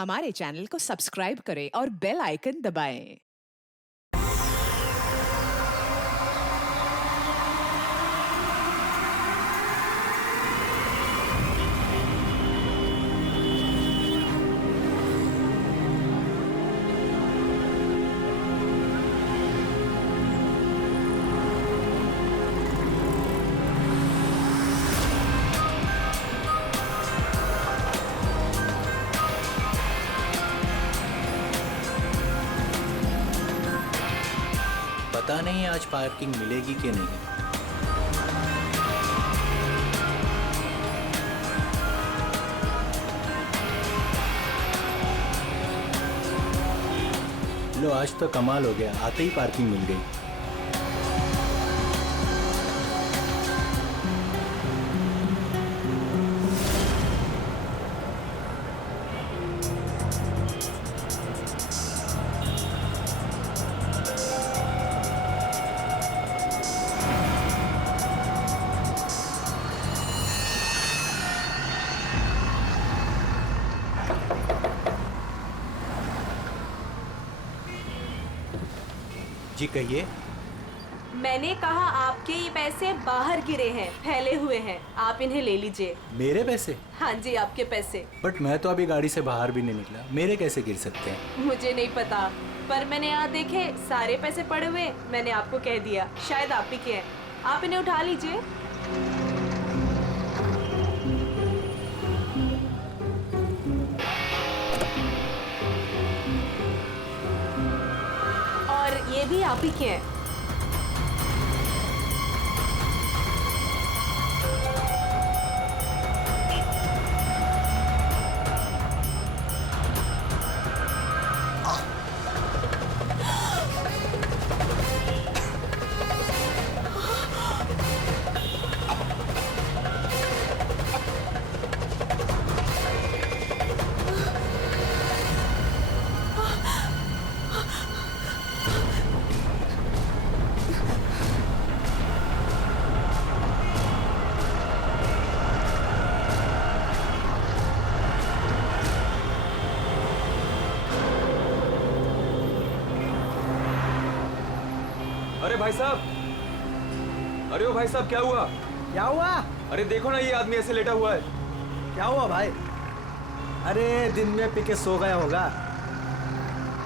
हमारे चैनल को सब्सक्राइब करें और बेल आइकन दबाएं। पता नहीं आज पार्किंग मिलेगी कि नहीं। लो आज तो कमाल हो गया, आते ही पार्किंग मिल गई। जी कहिए। मैंने कहा आपके ये पैसे बाहर गिरे हैं, फैले हुए हैं, आप इन्हें ले लीजिए। मेरे पैसे? हाँ जी, आपके पैसे। बट मैं तो अभी गाड़ी से बाहर भी नहीं निकला, मेरे कैसे गिर सकते हैं? मुझे नहीं पता, पर मैंने यहाँ देखे सारे पैसे पड़े हुए, मैंने आपको कह दिया, शायद आप ही के हैं। आप इन्हें उठा लीजिए। और ये भी आप ही के हैं। अरे भाई साहब, अरे ओ भाई साहब, क्या हुआ? क्या हुआ? अरे देखो ना, ये आदमी ऐसे लेटा हुआ है। क्या हुआ भाई? अरे दिन में पी के सो गया होगा।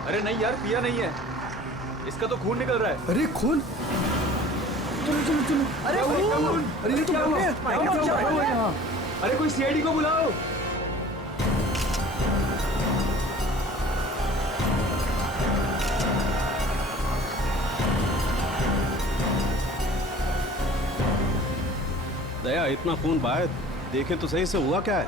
अरे नहीं यार, पिया नहीं है, इसका तो खून निकल रहा है। अरे खून? चलो चलो चलो। अरे खून! अरे ये तो क्या हुआ? यहाँ। अरे कोई सीआईडी को बुलाओ। दया, इतना खून बाहर देखे तो सही से हुआ क्या है?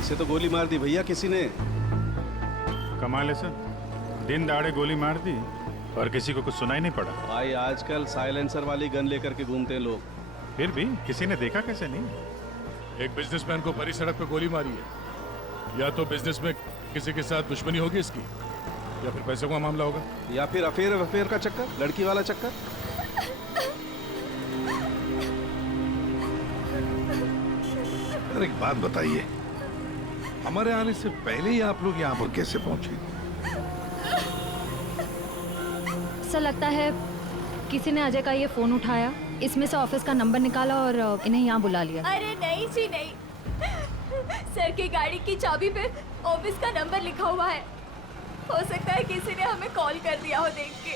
इसे तो गोली मार दी भैया किसी ने। कमाल है सर, दिन दहाड़े गोली मार दी और किसी को कुछ सुनाई नहीं पड़ा। भाई आजकल साइलेंसर वाली गन लेकर के घूमते हैं लोग। फिर भी किसी ने देखा कैसे नहीं? एक बिजनेसमैन को भरी सड़क पे गोली मारी है। या तो बिजनेस में किसी के साथ दुश्मनी होगी इसकी, या फिर पैसों का मामला होगा, या फिर अफेयर का चक्कर, लड़की वाला चक्कर। सर एक बात बताइए, हमारे आने से पहले ही आप लोग यहाँ पर कैसे पहुंचे? सर लगता है किसी ने अजय का ये फोन उठाया, इसमें से ऑफिस का नंबर निकाला और इन्हें यहाँ बुला लिया। अरे नहीं जी नहीं, सर की गाड़ी की चाबी पे ऑफिस का नंबर लिखा हुआ है। हो सकता है किसी ने हमें कॉल कर दिया हो देख के।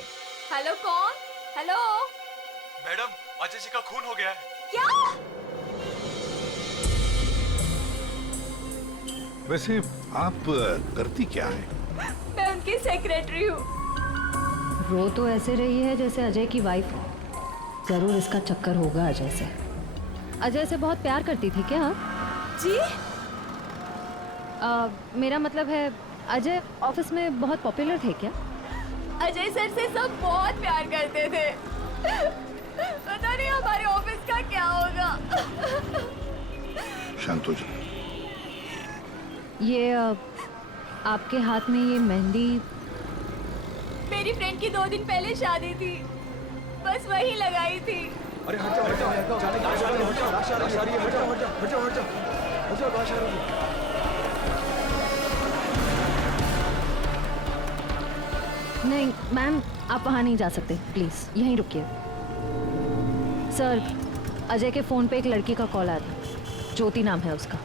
हेलो, कौन? हेलो मैडम, अजय जी का खून हो गया है। क्या? वैसे आप करती क्या है? मैं उनकी सेक्रेटरी हूँ। रो तो ऐसे रही है जैसे अजय की वाइफ हो। जरूर इसका चक्कर होगा अजय से। अजय से बहुत प्यार करती थी क्या? जी? मेरा मतलब है अजय ऑफिस में बहुत पॉपुलर थे क्या? अजय सर से सब बहुत प्यार करते थे। पता नहीं हमारे ऑफिस का क्या होगा। शांत हो जाओ। ये आपके हाथ में ये मेहंदी? मेरी फ्रेंड की 2 दिन पहले शादी थी। बस वही लगाई थी। अरे हट जाओ, हट जाओ, हट जाओ, लाश आ रही है, हट जाओ, लाश आ रही है, हट जाओ, हट जाओ, हट जाओ, हट जाओ, हट जाओ, लाश आ रही है। नहीं मैम, आप वहाँ नहीं जा सकते, प्लीज़ यहीं रुकिए। सर, अजय के फ़ोन पे एक लड़की का कॉल आया था, ज्योति नाम है उसका।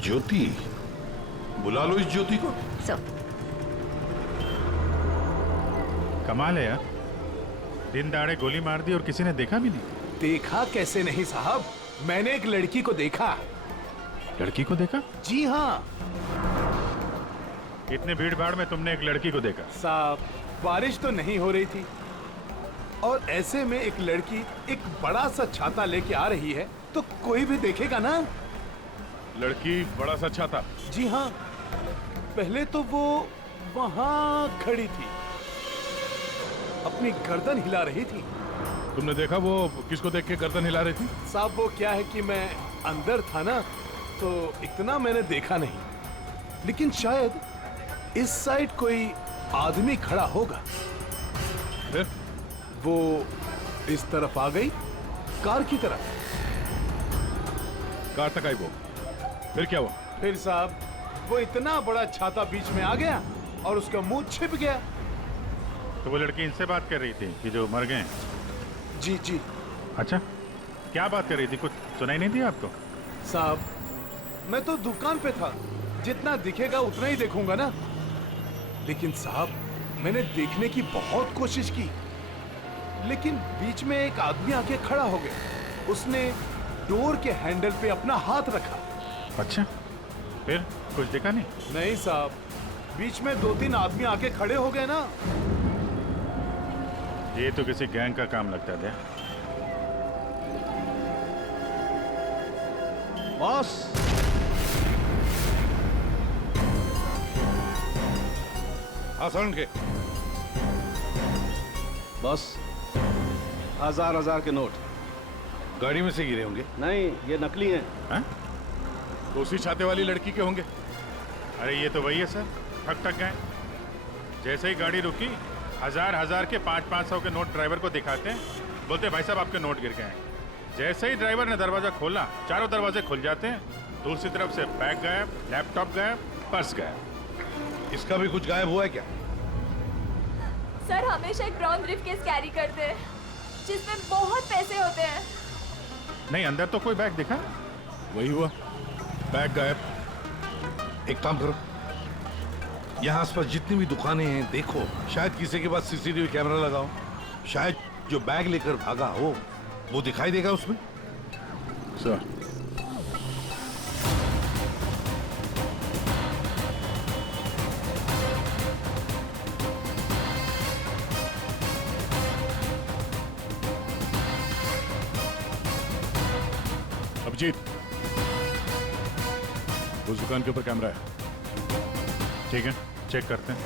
ज्योति? बुला लो इस ज्योति को। सर। कमाल है यार, दिन दहाड़े गोली मार दी और किसी ने देखा भी नहीं। देखा कैसे नहीं साहब, मैंने एक लड़की को देखा। लड़की को देखा? जी हाँ इतने भीड़ भाड़ में तुमने एक लड़की को देखा? साहब, बारिश तो नहीं हो रही थी और ऐसे में एक लड़की एक बड़ा सा छाता लेके आ रही है तो कोई भी देखेगा ना। लड़की बड़ा सा छाता? जी हाँ, पहले तो वो वहां खड़ी थी, अपनी गर्दन हिला रही थी। तुमने देखा वो किसको देख के गर्दन हिला रही थी? साहब वो क्या है कि मैं अंदर था ना तो इतना मैंने देखा नहीं, लेकिन शायद इस साइड कोई आदमी खड़ा होगा। फिर वो इस तरफ आ गई, कार की तरफ। कार तक आई वो, फिर क्या हुआ? फिर साहब वो इतना बड़ा छाता बीच में आ गया और उसका मुंह छिप गया। तो वो लड़की इनसे बात कर रही थी कि जो मर गए? जी जी। अच्छा, क्या बात कर रही थी? कुछ सुनाई नहीं दिया आपको? साहब मैं तो दुकान पे था, जितना दिखेगा उतना ही देखूंगा ना। लेकिन साहब मैंने देखने की बहुत कोशिश की, लेकिन बीच में एक आदमी आके खड़ा हो गया। उसने डोर के हैंडल पे अपना हाथ रखा। अच्छा, फिर कुछ देखा नहीं? नहीं साहब, बीच में 2-3 आदमी आके खड़े हो गए ना। ये तो किसी गैंग का काम लगता था। बॉस, आसान के बस 1000 के नोट। गाड़ी में से गिरे होंगे। नहीं, ये नकली हैं। हाँ? तो उसी छाते वाली लड़की के होंगे। अरे ये तो वही है सर, ठक गए। जैसे ही गाड़ी रुकी, हजार के 500 के नोट ड्राइवर को दिखाते हैं, बोलते भाई साहब आपके नोट गिर गए हैं। जैसे ही ड्राइवर ने दरवाजा खोला, चारों दरवाजे खुल जाते हैं। दूसरी तरफ से बैग गायब, लैपटॉप गायब, पर्स गायब। इसका भी कुछ गायब हुआ है क्या? सर हमेशा एक ब्राउन ब्रीफकेस कैरी करते हैं जिसमें बहुत पैसे होते हैं। नहीं, अंदर तो कोई बैग दिखा? वही हुआ, बैग गायब। एक काम करो, यहाँ आसपास जितनी भी दुकानें हैं देखो, शायद किसी के पास सीसीटीवी कैमरा लगाओ। शायद जो बैग लेकर भागा हो वो दिखाई देगा उसमें। सर अभिजीत, उस दुकान के ऊपर कैमरा है। ठीक है, चेक करते हैं।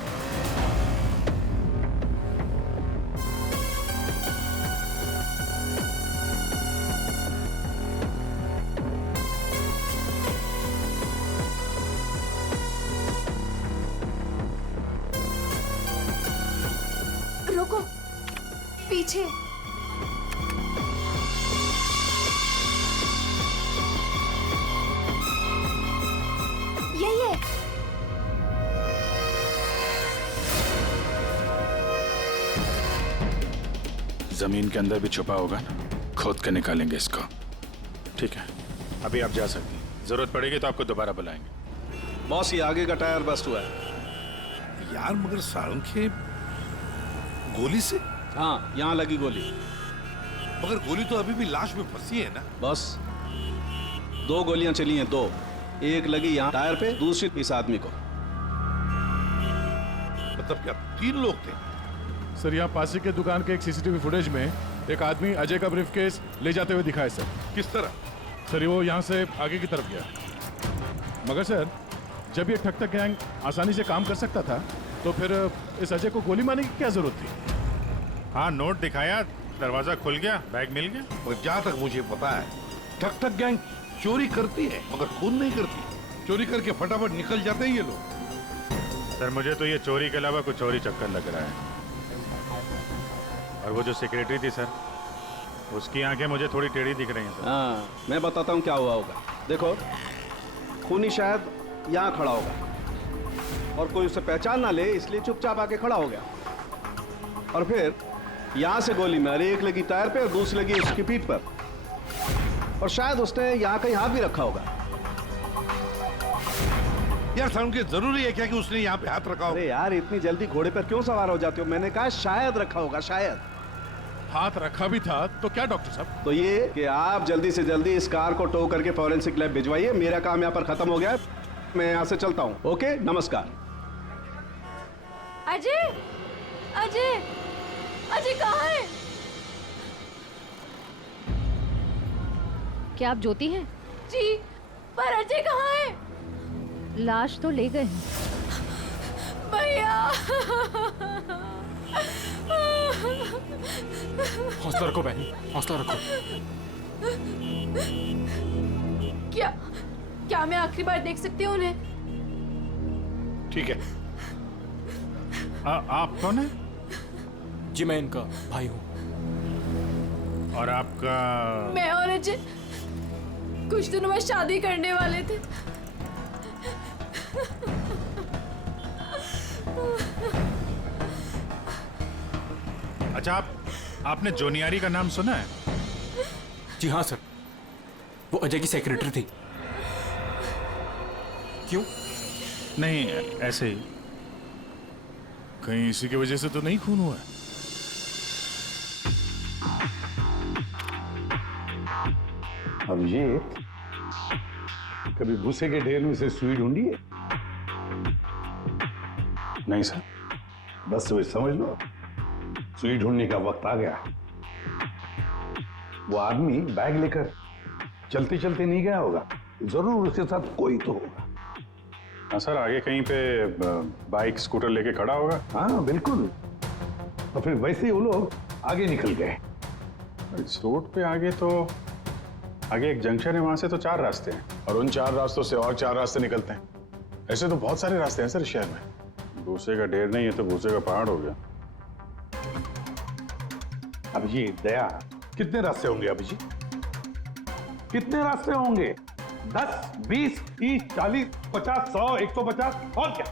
रुको, पीछे। यही है। जमीन के अंदर भी छुपा होगा ना, खोद के निकालेंगे इसको। ठीक है, अभी आप जा सकती हैं। जरूरत पड़ेगी तो आपको दोबारा बुलाएंगे। बॉस, ये आगे का टायर बस्ट हुआ है। यार मगर सारंगे गोली से? हाँ, यहाँ लगी गोली। मगर गोली तो अभी भी लाश में फंसी है ना। बस 2 गोलियां चली हैं, 2। एक लगी यहाँ टायर पे, दूसरी इस आदमी को। मतलब क्या 3 लोग थे? सर यहाँ पासी के दुकान के एक सीसीटीवी फुटेज में एक आदमी अजय का ब्रीफकेस ले जाते हुए दिखा है सर। किस तरह? सर वो यहाँ से आगे की तरफ गया, मगर सर जब ये ठक ठक गैंग आसानी से काम कर सकता था तो फिर इस अजय को गोली मारने की क्या जरूरत थी? हाँ, नोट दिखाया, दरवाजा खुल गया, बैग मिल गया। और जहाँ तक मुझे पता है ठक ठक गैंग चोरी करती है मगर खून नहीं करती। चोरी करके फटाफट निकल जाते हैं ये लोग। सर मुझे तो ये चोरी के अलावा कुछ और ही चक्कर लग रहा है। और वो जो सेक्रेटरी थी सर, उसकी आंखें मुझे थोड़ी टेढ़ी दिख रही हैं सर। हाँ, मैं बताता हूँ क्या हुआ होगा। देखो, खूनी शायद यहाँ खड़ा होगा और कोई उसे पहचान ना ले, इसलिए चुपचाप आके खड़ा हो गया। और फिर यहाँ से गोली मारी, एक लगी टायर पे और दूसरी लगी उसकी पीठ पर। और शायद उसने यहाँ कहीं हाथ भी रखा होगा। यार साउंड के जरूरी है क्या कि उसने यहाँ पे हाथ रखा हो? अरे यार, इतनी जल्दी घोड़े पर क्यों सवार हो जाते हो? मैंने कहा शायद रखा होगा, शायद। हाथ रखा भी था तो क्या डॉक्टर साहब? तो ये कि आप जल्दी से जल्दी इस कार को टो करके फॉरेंसिक लैब भिजवाइए। मेरा काम यहाँ पर खत्म हो गया है, मैं यहाँ से चलता हूँ। ओके, नमस्कार। अजय, अजय, अजय कहाँ है? क्या आप ज्योति हैं? जी, पर अजय कहाँ है? लाश तो ले गए। भैया, हौसला रखो बहन, हौसला रखो। क्या मैं आखिरी बार देख सकती हूँ उन्हें? ठीक है। आप कौन है? जी मैं इनका भाई हूँ। और आपका? मैं और अजय कुछ दिनों बाद शादी करने वाले थे। अच्छा, आपने जोनियारी का नाम सुना है? जी हाँ सर, वो अजय की सेक्रेटरी थी। क्यों? नहीं, ऐसे ही। कहीं इसी की वजह से तो नहीं खून हुआ है? अब ये कभी भूसे के ढेर में से सुई ढूंढी है? नहीं सर। बस वही समझ लो, सुई ढूंढने का वक्त आ गया। वो आदमी बैग लेकर चलते चलते नहीं गया होगा, जरूर उसके साथ कोई तो होगा। हाँ सर, आगे कहीं पे बाइक स्कूटर लेके खड़ा होगा। हाँ बिल्कुल। और फिर वैसे ही वो लोग आगे निकल गए। इस रोड पे आगे तो आगे एक जंक्शन है, वहां से तो 4 रास्ते हैं और उन 4 रास्तों से और 4 रास्ते निकलते हैं। ऐसे तो बहुत सारे रास्ते हैं सर शहर में। भूसे का ढेर नहीं है तो भूसे का पहाड़ हो गया। अब ये दया, कितने रास्ते होंगे अभी जी? कितने रास्ते होंगे? 10, 20, 30, 40, 50, 100, 150 और क्या?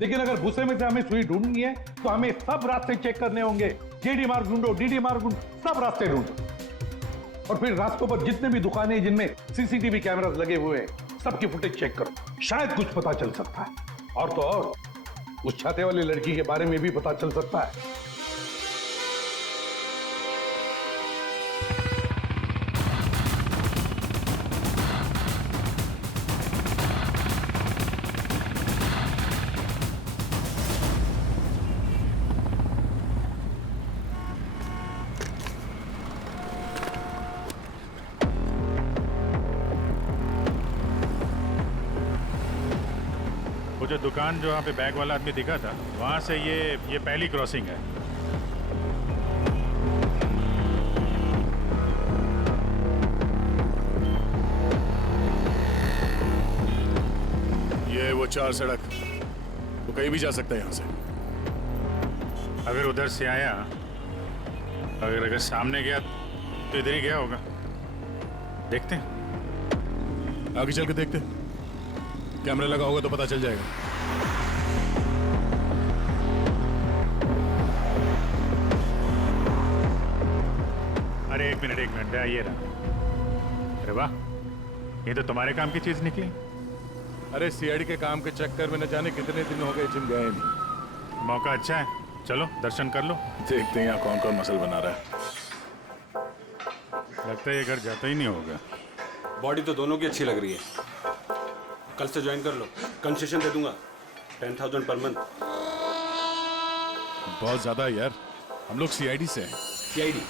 लेकिन अगर भूसे में से हमें सुई ढूंढनी है तो हमें सब रास्ते चेक करने होंगे। जेडी मार्ग ढूंढो, डीडी मार्ग ढूंढो, सब रास्ते ढूंढो। और फिर रास्तों पर जितने भी दुकानें जिनमें सीसीटीवी कैमरास लगे हुए हैं, सबकी फुटेज चेक करो, शायद कुछ पता चल सकता है। और तो और उस छाते वाली लड़की के बारे में भी पता चल सकता है। वो जो दुकान जो वहाँ पे बैग वाला आदमी दिखा था, वहाँ से ये पहली क्रॉसिंग है। ये वो 4 सड़क, वो कहीं भी जा सकता है यहाँ से। अगर उधर से आया, अगर सामने गया तो इधर ही गया होगा। देखते हैं, आगे चल के देखते हैं। कैमरा लगा होगा तो पता चल जाएगा। अरे एक मिनट ये रहा। अरे वाह, ये तो तुम्हारे काम की चीज निकली। अरे सीआईडी के काम के चक्कर में न जाने कितने दिन हो गए जिम गए नहीं। मौका अच्छा है, चलो दर्शन कर लो। देखते हैं यहाँ कौन कौन मसल बना रहा है। लगता है ये घर जाता ही नहीं होगा। बॉडी तो दोनों की अच्छी लग रही है। कल से ज्वाइन कर लो, कंसेशन दे दूंगा 10,000 पर मंथ। बहुत ज्यादा यार, हम लोग सीआईडी से हैं। सीआईडी?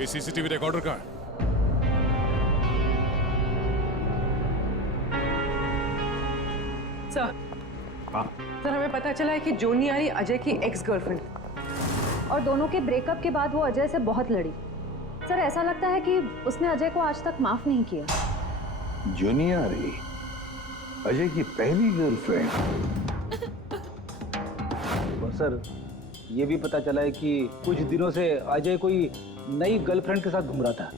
ये सीसीटीवी रिकॉर्डर कहाँ है? सर, सर हमें पता चला है कि जोनियारी अजय की एक्स गर्लफ्रेंड, और दोनों के ब्रेकअप के बाद वो अजय से बहुत लड़ी। सर ऐसा लगता है कि उसने अजय को आज तक माफ नहीं किया। जोनियारी अजय की पहली गर्लफ्रेंड? सर ये भी पता चला है कि कुछ दिनों से अजय कोई नई गर्लफ्रेंड के साथ घूम रहा था।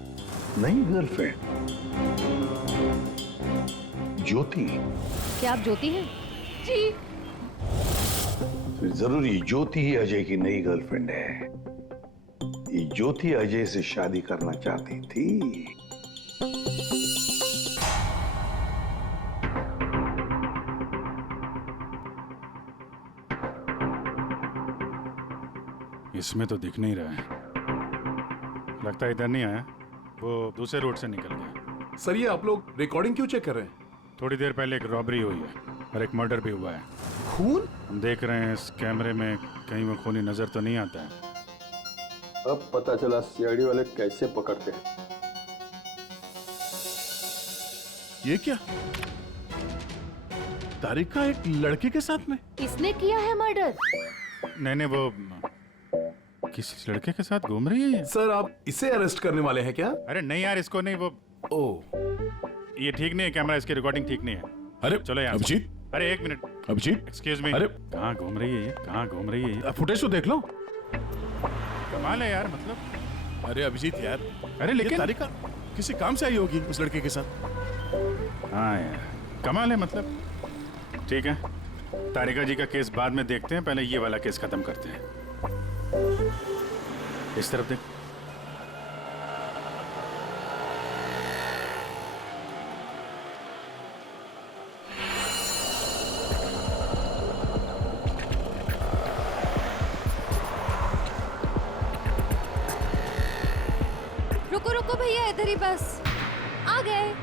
नई गर्लफ्रेंड? ज्योति? क्या आप ज्योति हैं? जी। फिर जरूर ये ज्योति ही अजय की नई गर्लफ्रेंड है। ये ज्योति अजय से शादी करना चाहती थी। इसमें तो दिख नहीं रहा है, लगता है इधर नहीं आया, वो दूसरे रोड से निकल गया। सर ये आप लोग रिकॉर्डिंग क्यों चेक कर रहे हैं? थोड़ी देर पहले एक रॉबरी हुई है और एक मर्डर भी हुआ है। खून? हम देख रहे हैं इस कैमरे में कहीं वो खूनी नजर तो नहीं आता है। अब पता चला सीआईडी वाले कैसे पकड़ते हैं। ये क्या? तारिका एक लड़के के साथ में? इसने किया है मर्डर? नहीं, वो किस लड़के के साथ घूम रही है ये? सर आप इसे अरेस्ट करने वाले हैं क्या? अरे नहीं यार, इसको नहीं, वो ये ठीक नहीं है, कैमरा इसकी रिकॉर्डिंग ठीक नहीं है। अरे चलो यार। अभिजीत, अरे एक मिनट अभिजीत, एक्सक्यूज मी। अरे कहाँ घूम रही है ये? कहाँ घूम रही है ये? फुटेज तो देख लो। कमाल है यार, मतलब। अरे अभिजीत यार, अरे लेकिन तारिका किसी काम से आई होगी उस लड़के के साथ। हाँ यार, कमाल है मतलब। ठीक है, तारिका जी का केस बाद में देखते हैं, पहले ये वाला केस खत्म करते हैं। इस तरफ देख। रुको रुको भैया, इधर ही बस। आ गए।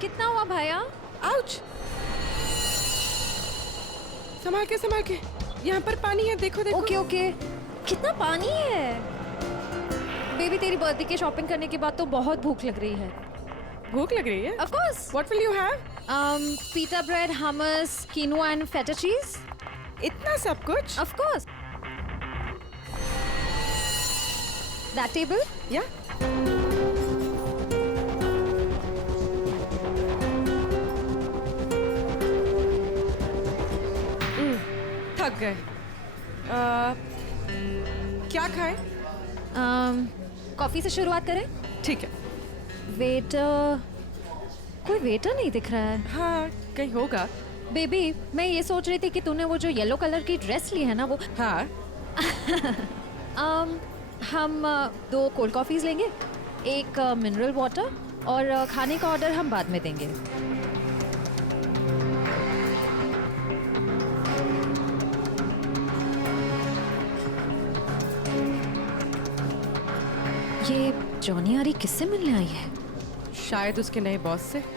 कितना हुआ भैया? आउच! संभाल के, यहाँ पर पानी है, देखो देखो। Okay okay. कितना पानी है? बेबी तेरी बर्थडे की शॉपिंग करने के बाद तो बहुत भूख लग रही है। भूख लग रही है? Of course. What will you have? Pita bread, hummus, quinoa and feta cheese. इतना सब कुछ? Of course. That table? Yeah. थक गए। क्या खाएं? कॉफी से शुरुआत करें? ठीक है। वेटर, कोई वेटर नहीं दिख रहा है। हाँ, कहीं होगा। बेबी, मैं ये सोच रही थी कि तूने वो जो येलो कलर की ड्रेस ली है ना, वो। हाँ। हम 2 कोल्ड कॉफीज लेंगे, 1 मिनरल वाटर, और खाने का ऑर्डर हम बाद में देंगे। ये जॉनी आरी किससे मिलने आई है? शायद उसके नए बॉस से। हेलो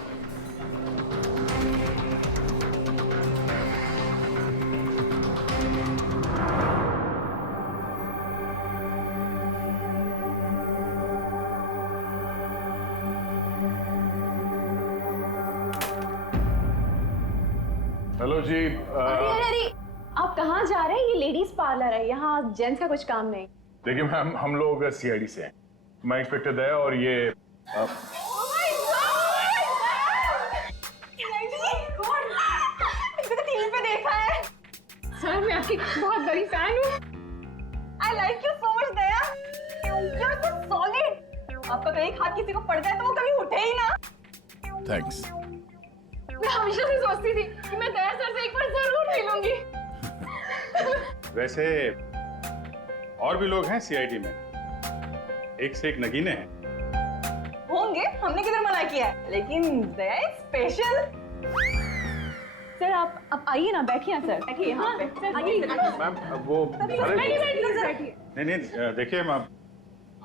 जी। अरे आप कहाँ जा रहे हैं? ये लेडीज पार्लर है, यहाँ जेंट्स का कुछ काम नहीं। देखिए मैम, हम लोग सीआईडी से हैं। मैं इंस्पेक्टर दया और ये टीवी पे देखा है सर, मैं आपकी बहुत बड़ी फैन हूँ। I like you so much Daya, you are so solid. आपका कहीं हाथ किसी को पड़ जाए तो वो कभी उठे ही ना। थैंक्स। मैं हमेशा से सोचती थी कि मैं दया सर से एक बार जरूर मिलूंगी। वैसे और भी लोग हैं सीआईडी में, एक से एक नगीने हैं। होंगे, हमने किधर मना किया है, लेकिन दया इज स्पेशल। सर आप आइए ना, बैठिए ना सर, बैठिए यहाँ पे। आइए मैम वो बैठिए। नहीं देखिए मैम,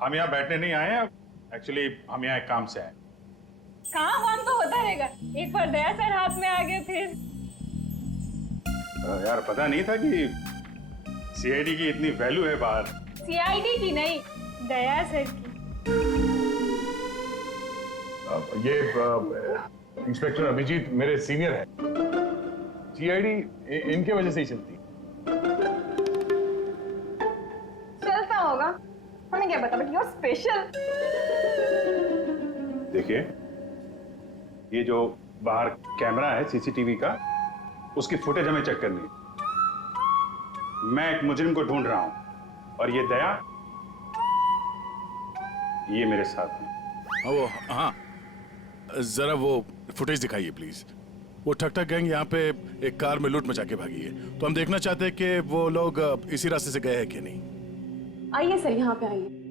हम यहाँ बैठने नहीं आए हैं, एक्चुअली हम यहाँ एक काम से आए। काम तो होता रहेगा, एक बार दया सर हाथ में आ गए फिर। यार पता नहीं था कि सीआईडी की इतनी वैल्यू है बाहर। सीआईडी की नहीं, दया सर की। ये इंस्पेक्टर अभिजीत मेरे सीनियर हैं। सीआईडी इनके वजह से ही चलती। चलता होगा, हमें क्या पता, बट यू आर स्पेशल। देखिए, ये जो बाहर कैमरा है सीसीटीवी का, उसकी फुटेज हमें चेक करनी है। मैं एक मुजरिम को ढूंढ रहा हूँ और ये दया, ये मेरे साथ में। वो हाँ, जरा वो फुटेज दिखाइए प्लीज। वो ठक ठक गैंग यहाँ पे एक कार में लूट मचा के भागी है, तो हम देखना चाहते हैं कि वो लोग इसी रास्ते से गए हैं कि नहीं। आइए सर, यहाँ पे आइए।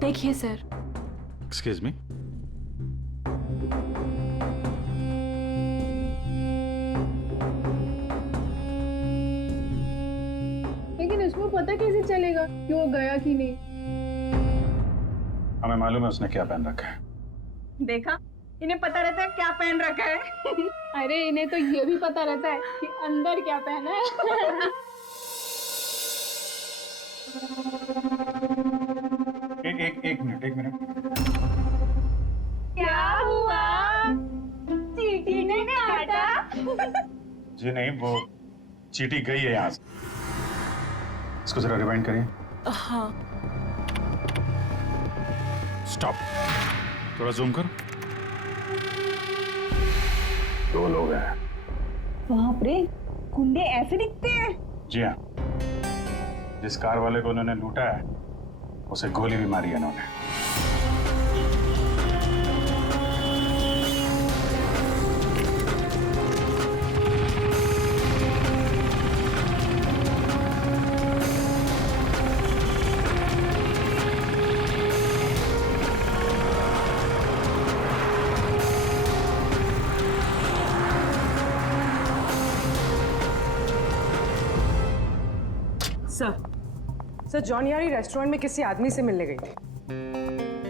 देखिए सर। Excuse me. लेकिन इसको पता कैसे चलेगा कि वो गया कि नहीं? हमें मालूम है उसने क्या पहन रखा है। देखा, इन्हें पता रहता है क्या पहन रखा है। अरे इन्हें तो ये भी पता रहता है कि अंदर क्या पहना है। एक मिनट। क्या हुआ? चींटी ने काटा? जी नहीं, वो चींटी गई है यहाँ से। इसको जरा रिवाइंड करिए। हाँ। स्टॉप, थोड़ा जूम करो। 2 लोग हैं। बाप रे, गुंडे ऐसे दिखते हैं? जी हाँ, जिस कार वाले को उन्होंने लूटा है उसे गोली भी मारी है उन्होंने। सर जॉनियारी रेस्टोरेंट में किसी आदमी से मिलने गई थी।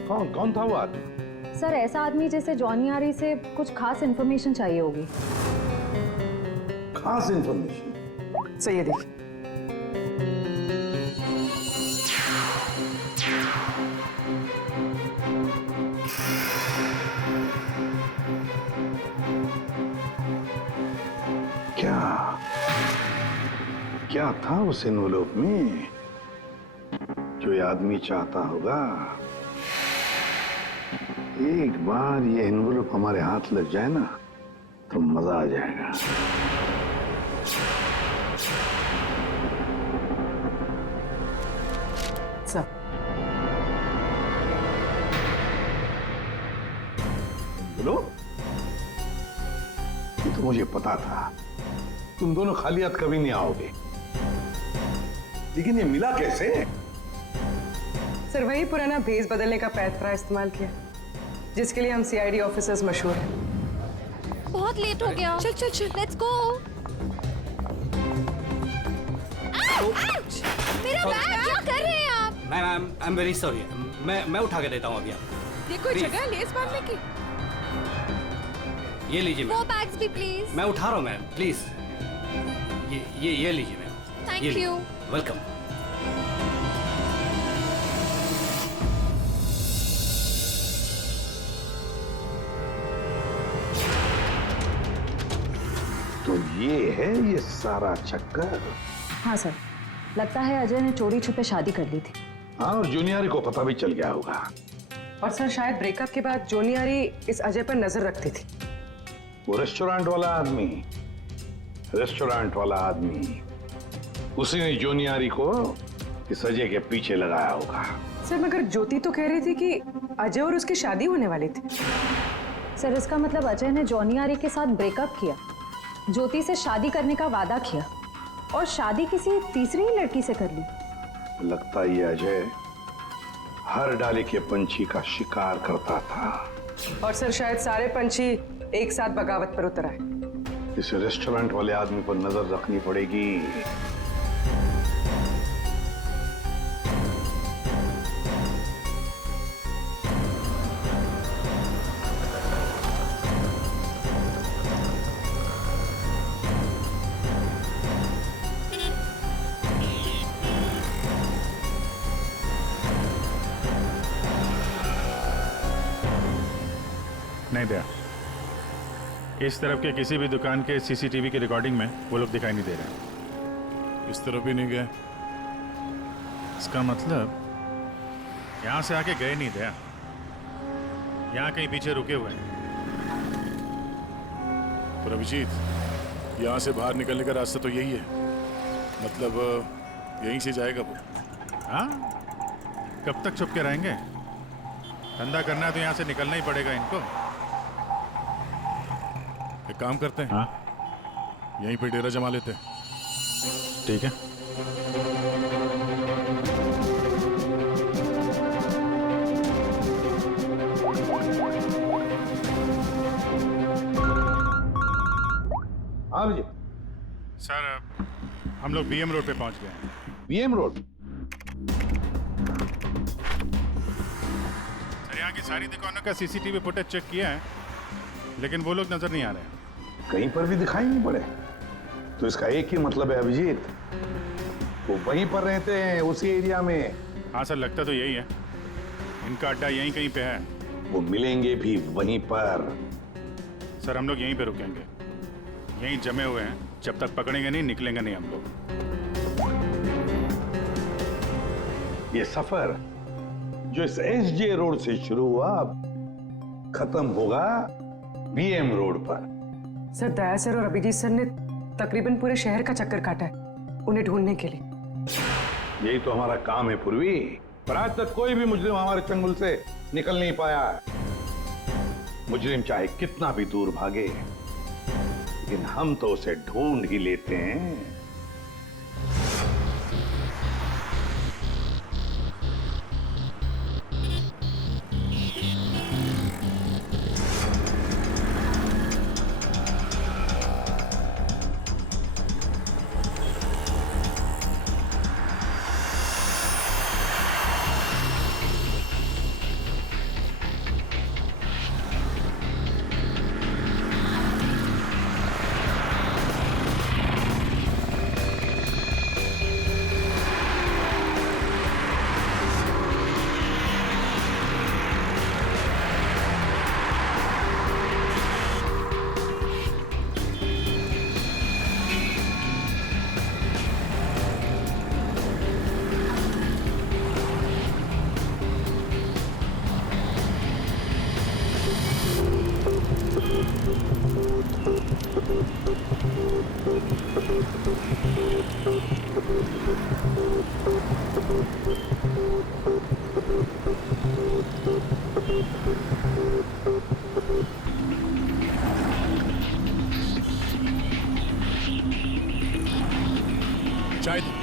कौन था वो आदमी? सर ऐसा आदमी जैसे जॉनियारी से कुछ खास इन्फॉर्मेशन चाहिए होगी। खास इन्फॉर्मेशन? सही है, देखिए। क्या था उस एनवेलप में जो ये आदमी चाहता होगा? एक बार ये एनवेलप हमारे हाथ लग जाए ना तो मजा आ जाएगा। सर बोलो, ये तो मुझे पता था तुम दोनों खाली हाथ कभी नहीं आओगे, लेकिन ये मिला कैसे? सर वही पुराना भेस बदलने का पैतरा इस्तेमाल किया जिसके लिए हम सीआईडी ऑफिसर्स मशहूर हैं। बहुत लेट हो गया। चल चल चल, लेट्स गो। मेरा बैग, क्या कर रहे हैं आप? Ma'am, I am very sorry. मैं उठा के देता हूँ अभी आपको। ये कोई जगह है लेस बांधने की? ये लीजिए वो मैम। बैग्स भी प्लीज। मैं उठा रहा हूँ मैम, प्लीज। ये लीजिए मैम। Thank you. वेलकम। तो ये है ये सारा चक्कर? हाँ सर, लगता है अजय ने चोरी छुपे शादी कर ली थी। हाँ, और जूनियर को पता भी चल गया होगा। और सर शायद ब्रेकअप के बाद जोनियारी इस अजय पर नजर रखती थी। वो रेस्टोरेंट वाला आदमी उसी ने जोनियारी को इस अजय के पीछे लगाया होगा। सर मगर ज्योति तो कह रही थी कि अजय और उसकी शादी होने वाली थी। सर इसका मतलब अजय ने जॉनियारी के साथ ब्रेकअप किया, ज्योति से शादी करने का वादा किया और शादी किसी तीसरी ही लड़की से कर ली। लगता ये अजय हर डाले के पंछी का शिकार करता था। और सर शायद सारे पंछी एक साथ बगावत पर उतर आए। इस रेस्टोरेंट वाले आदमी पर नजर रखनी पड़ेगी। नहीं दया, इस तरफ के किसी भी दुकान के सीसीटीवी की रिकॉर्डिंग में वो लोग दिखाई नहीं दे रहे। इस तरफ भी नहीं गए। इसका मतलब यहाँ से आके गए नहीं दया, यहाँ कहीं पीछे रुके हुए हैं। पर अभिजीत, यहाँ से बाहर निकलने का रास्ता तो यही है, मतलब यहीं से जाएगा वो। हाँ, कब तक छुप के रहेंगे? धंधा करना है तो यहाँ से निकलना ही पड़ेगा इनको। एक काम करते हैं, हाँ, यहीं पे डेरा जमा लेते हैं। ठीक है। हाँ जी सर, हम लोग बीएम रोड पे पहुंच गए हैं। BM road? सर, यहाँ की सारी दुकानों का सीसीटीवी फुटेज चेक किया है, लेकिन वो लोग नजर नहीं आ रहे हैं। कहीं पर भी दिखाई नहीं पड़े। तो इसका एक ही मतलब है अभिजीत, वो वहीं पर रहते हैं, उसी एरिया में। हाँ सर, लगता तो यही है। इनका अड्डा यहीं कहीं पे है। वो मिलेंगे भी वहीं पर। सर, हम लोग यहीं पे रुकेंगे, यहीं जमे हुए हैं। जब तक पकड़ेंगे नहीं, निकलेंगे नहीं हम लोग। ये सफर जो इस एसजे रोड से शुरू हुआ, खत्म होगा बीएम रोड पर। सर, दया सर और अभिजीत सर ने तकरीबन पूरे शहर का चक्कर काटा है उन्हें ढूंढने के लिए। यही तो हमारा काम है पूर्वी, पर आज तक कोई भी मुजरिम हमारे चंगुल से निकल नहीं पाया। मुजरिम चाहे कितना भी दूर भागे, लेकिन हम तो उसे ढूंढ ही लेते हैं। चाय दो।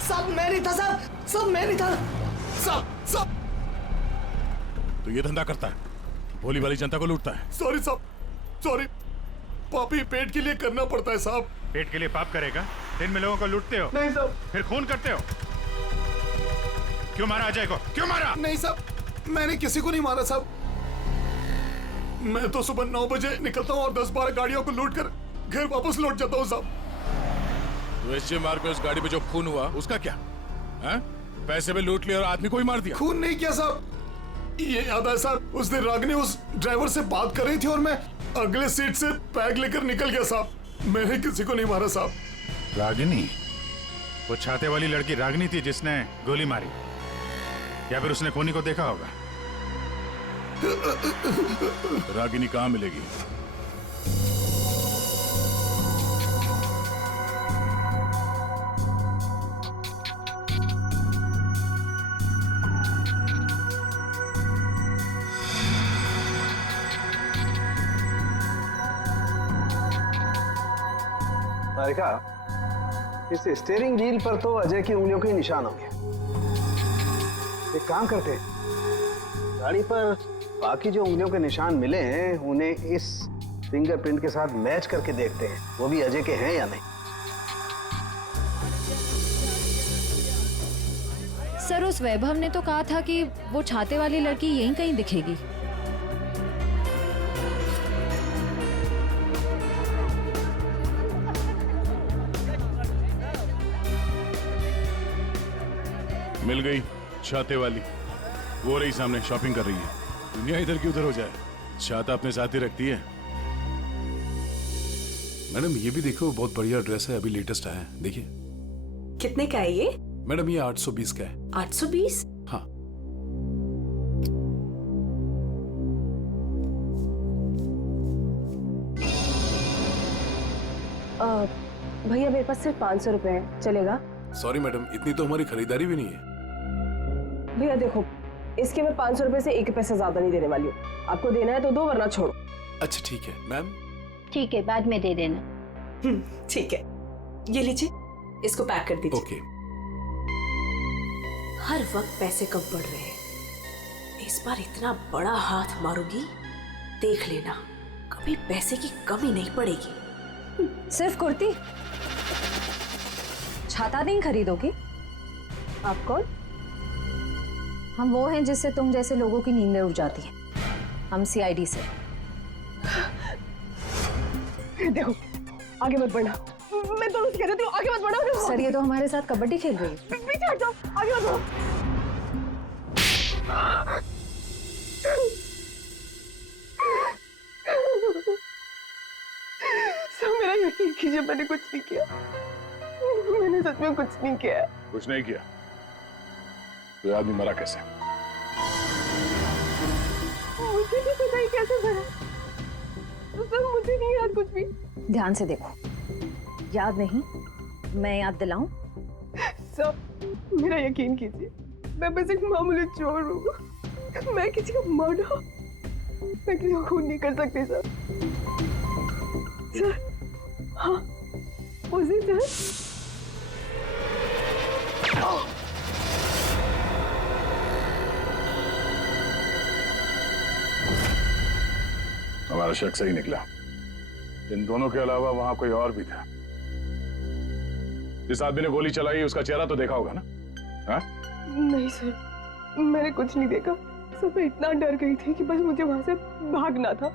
सब मैं नहीं था साहब, सब मैं नहीं था। सब तो ये धंधा करता है, भोली वाली जनता को लूटता है। सॉरी साहब, सॉरी। पापी पेट के लिए करना पड़ता है साहब। पेट के लिए पाप करेगा? दिन में लोगों को लूटते हो? नहीं साहब। फिर खून करते हो? क्यों मारा अजय को? क्यों मारा? नहीं साहब, मैंने किसी को नहीं मारा साहब। मैं तो सुबह 9 बजे निकलता हूँ और 10-12 गाड़ियों को लूट कर घर वापस लौट जाता हूँ साहब। तो एसजे मार्ग पे उस गाड़ी पे जो खून हुआ उसका क्या है? पैसे में लूट लिया और आदमी को ही मार दिया। खून नहीं किया साहब, ये याद है साहब, उस दिन रागिनी उस ड्राइवर से बात कर रही थी और मैं अगले सीट से बैग लेकर निकल गया साहब। मैंने किसी को नहीं मारा साहब। रागिनी? वो छाते वाली लड़की रागिनी थी जिसने गोली मारी, या फिर उसने खूनी को देखा होगा? रागिनी कहाँ मिलेगी? तारिका, इस स्टीयरिंग व्हील पर तो अजय की उंगलियों के निशान होंगे। एक काम करते हैं, गाड़ी पर बाकी जो उंगलियों के निशान मिले हैं उन्हें इस फिंगरप्रिंट के साथ मैच करके देखते हैं, वो भी अजय के हैं या नहीं। सर, उस वैभव ने तो कहा था कि वो छाते वाली लड़की यहीं कहीं दिखेगी। मिल गई छाते वाली, वो रही सामने, शॉपिंग कर रही है। दुनिया इधर की उधर हो जाए, छाता अपने साथ ही रखती है। मैडम ये भी देखो, बहुत बढ़िया ड्रेस है, अभी लेटेस्ट आया है, देखिए। कितने का है ये? मैडम ये 820 का है। 820? हाँ। भैया मेरे पास सिर्फ 500 रुपए है, चलेगा? सॉरी मैडम, इतनी तो हमारी खरीदारी भी नहीं है। भैया देखो, इसके मैं 500 रुपए से 1 पैसा ज्यादा नहीं देने वाली हूँ। आपको देना है तो दो, वरना छोड़ो। अच्छा ठीक है मैम। ठीक है, बाद में दे देना। ठीक है, ये लीजिए, इसको पैक कर दीजिए। ओके। हर वक्त पैसे कम पड़ रहे हैं, इस बार इतना बड़ा हाथ मारूंगी, देख लेना, कभी पैसे की कमी नहीं पड़ेगी। सिर्फ कुर्ती? छाता नहीं खरीदोगी? आप कौन? हम वो हैं जिससे तुम जैसे लोगों की नींदें उड़ जाती हैं। हम सीआईडी से। देखो, आगे मत बढ़ना, मैं तो कह रही हूँ, आगे मत बढ़ना। सर, ये तो हमारे साथ कबड्डी खेल रही है। पीछे हट जाओ, आगे मत बढ़ो। सब मेरा यकीन कीजिए, मैंने कुछ नहीं किया। मैंने सच में कुछ नहीं किया। कुछ नहीं किया? तो आदमी मरा कैसे? मुझे नहीं पता ही कैसे मरा। सर मुझे नहीं याद कुछ भी। ध्यान से देखो, याद नहीं? मैं याद दिलाऊं? सर मेरा यकीन कीजिए, मैं बस एक मामूली चोर हूँ। मैं किसी को मर्डर, मैं किसी को खून नहीं कर सकती सर। सर हाँ, उसी सर। हमारा शक सही निकला। इन दोनों के अलावा वहां कोई और भी था। जिस आदमी ने गोली चलाई उसका चेहरा तो देखा होगा ना? हाँ? नहीं सर, मैंने कुछ नहीं देखा। सर मैं इतना डर गई थी कि बस मुझे वहां से भागना था।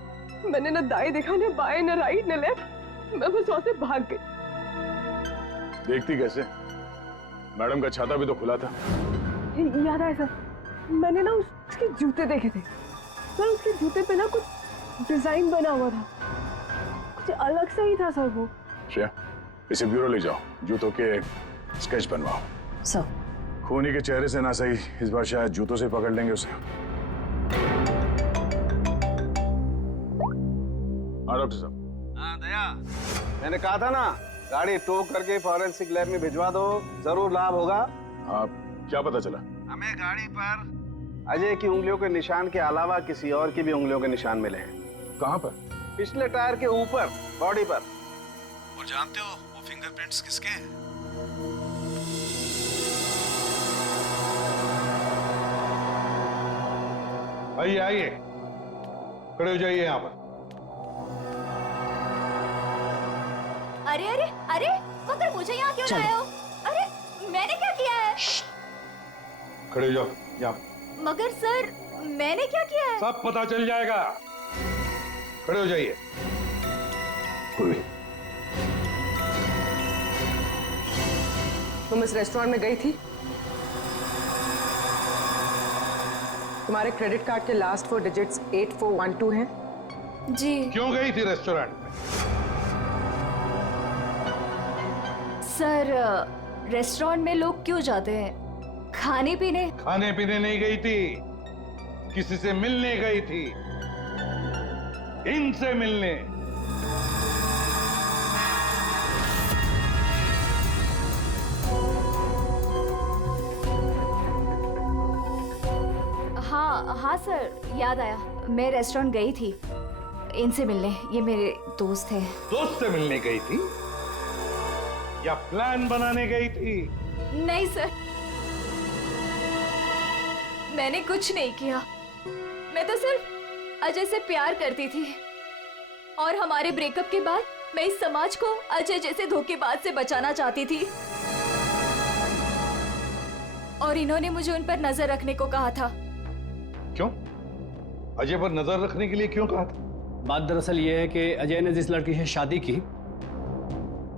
मैंने ना दाएं देखा, ना बाएं, ना राइट, ना लेफ्ट, मैं बस वहां से भाग गई। देखती कैसे? मैडम का छाता भी तो खुला था। याद आया सर, मैंने ना उसके जूते देखे थे सर। उसके जूते पे ना कुछ डिजाइन बना हुआ था, कुछ अलग से ही था सर वो। क्या? इसे ब्यूरो ले जाओ, जूतों के स्केच बनवाओ। सर खूनी के चेहरे से ना सही, इस बार शायद जूतों से पकड़ लेंगे उसे। हाँ डॉक्टर साहब। हाँ दया, मैंने कहा था ना, गाड़ी टो करके फॉरेंसिक लैब में भिजवा दो, जरूर लाभ होगा। हाँ, क्या पता चला? हमें गाड़ी पर अजय की उंगलियों के निशान के अलावा किसी और की भी उंगलियों के निशान मिले हैं। कहाँ पर? पिछले टायर के ऊपर, बॉडी पर। और जानते हो वो फिंगरप्रिंट्स किसके हैं? आइए आइए, खड़े हो जाइए यहाँ पर। अरे अरे अरे, मगर मुझे यहाँ क्यों लाए हो? अरे मैंने क्या किया है? खड़े हो जाओ यहाँ। मगर सर, मैंने क्या किया है? सब पता चल जाएगा। खड़े हो जाइए। पूर्वी, तुम इस रेस्टोरेंट में गई थी? तुम्हारे क्रेडिट कार्ड के लास्ट 4 डिजिट्स 8412 हैं? जी। क्यों गई थी रेस्टोरेंट में? सर, रेस्टोरेंट में लोग क्यों जाते हैं? खाने पीने? खाने पीने नहीं गई थी, किसी से मिलने गई थी। इनसे मिलने। हाँ हाँ सर, याद आया। मैं रेस्टोरेंट गई थी इनसे मिलने। ये मेरे दोस्त हैं। दोस्त से मिलने गई थी या प्लान बनाने गई थी? नहीं सर, मैंने कुछ नहीं किया। मैं तो सिर्फ अजय से प्यार करती थी और हमारे ब्रेकअप के बाद मैं इस समाज को अजय जैसे धोखेबाज से बचाना चाहती थी और इन्होंने मुझे उन पर नजर रखने को कहा था। क्यों? अजय पर नजर रखने के लिए क्यों कहा था? बात दरअसल ये है कि अजय ने जिस लड़की से शादी की,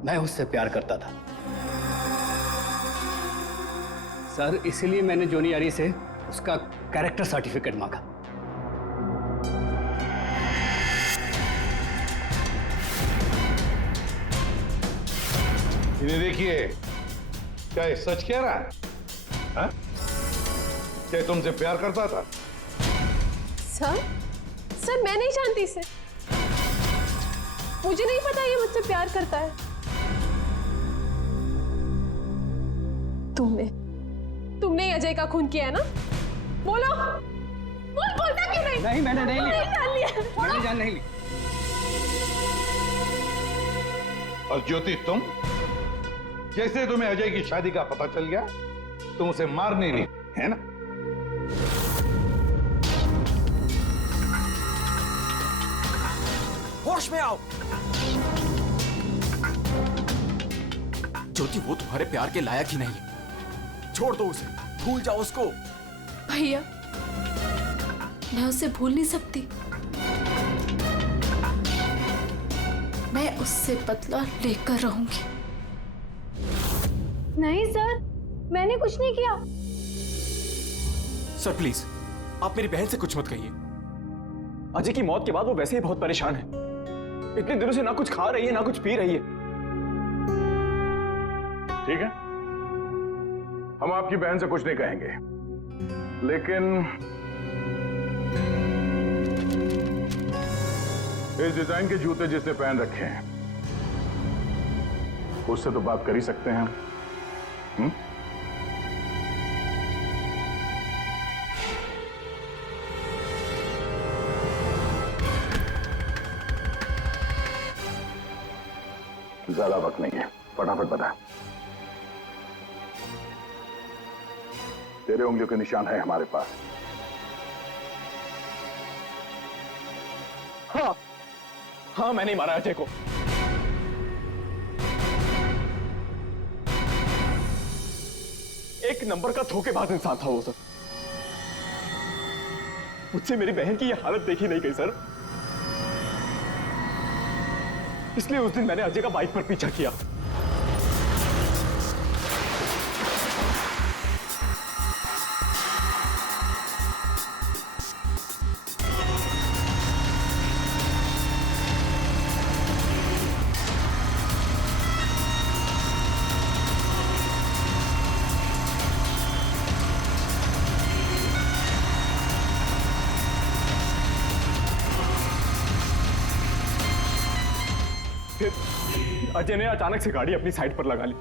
मैं उससे प्यार करता था सर, इसीलिए मैंने जोनी आरी से उसका कैरेक्टर सर्टिफिकेट मांगा। इन्हें देखिए, क्या ये सच कह रहा है? हा? क्या तुमसे प्यार करता था? सर मैं नहीं जानती इसे। मुझे नहीं पता ये मुझसे प्यार करता है। तुमने अजय का खून किया है ना? बोलो, बोलता क्यों नहीं? नहीं, मैंने नहीं लिया। जान लिया। मैंने जान नहीं ली। और ज्योति, तुम जैसे तुम्हें अजय की शादी का पता चल गया, तुम उसे मारने नहीं, है ना? होश में आओ। ज्योति, वो तुम्हारे प्यार के लायक ही नहीं है। छोड़ दो उसे, भूल जाओ उसको। भैया, मैं उसे भूल नहीं सकती। मैं उससे बदला लेकर रहूंगी। नहीं सर, मैंने कुछ नहीं किया। सर प्लीज, आप मेरी बहन से कुछ मत कहिए। अजय की मौत के बाद वो वैसे ही बहुत परेशान है। इतने दिनों से ना कुछ खा रही है ना कुछ पी रही है। ठीक है, हम आपकी बहन से कुछ नहीं कहेंगे, लेकिन इस डिजाइन के जूते जिसने पहन रखे हैं उससे तो बात कर ही सकते हैं हम। ज्यादा वक्त नहीं है, फटाफट बता। तेरे उंगलियों के निशान है हमारे पास। हाँ, मैंने ही मारा अजय को। एक नंबर का धोखेबाज इंसान था वो सर। मुझसे मेरी बहन की ये हालत देखी नहीं गई सर, इसलिए उस दिन मैंने अजय का बाइक पर पीछा किया। फिर अजय ने अचानक से गाड़ी अपनी साइड पर लगा ली,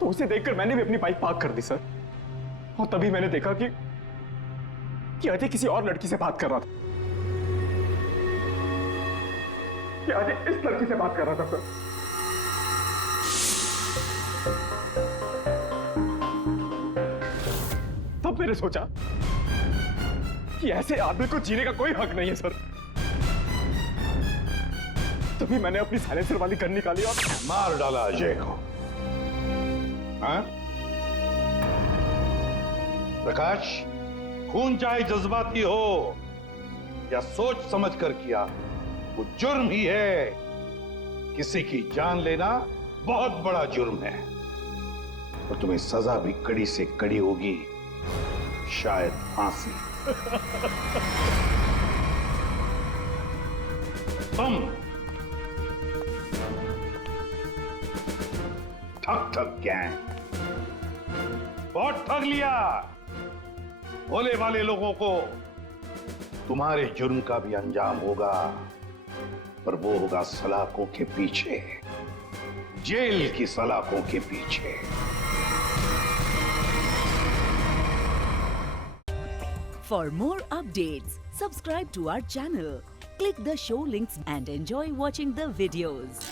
तो उसे देखकर मैंने भी अपनी बाइक पार्क कर दी सर। और तभी मैंने देखा कि अजय किसी और लड़की से बात कर रहा था। कि अजय इस लड़की से बात कर रहा था सर। तब मैंने सोचा कि ऐसे आदमी को जीने का कोई हक नहीं है सर। तभी मैंने अपनी साइलेंसर वाली गन निकाली और मार डाला अजय को। हाँ? प्रकाश, खून चाहे जज्बाती हो या सोच समझ कर किया, वो जुर्म ही है। किसी की जान लेना बहुत बड़ा जुर्म है और तुम्हें सजा भी कड़ी से कड़ी होगी, शायद फांसी। तुम ठग गैंग बहुत ठग लिया। भोले वाले लोगों को तुम्हारे जुर्म का भी अंजाम होगा, पर वो होगा सलाखों के पीछे, जेल की सलाखों के पीछे। For more updates, subscribe to our channel, click the show links and enjoy watching the videos.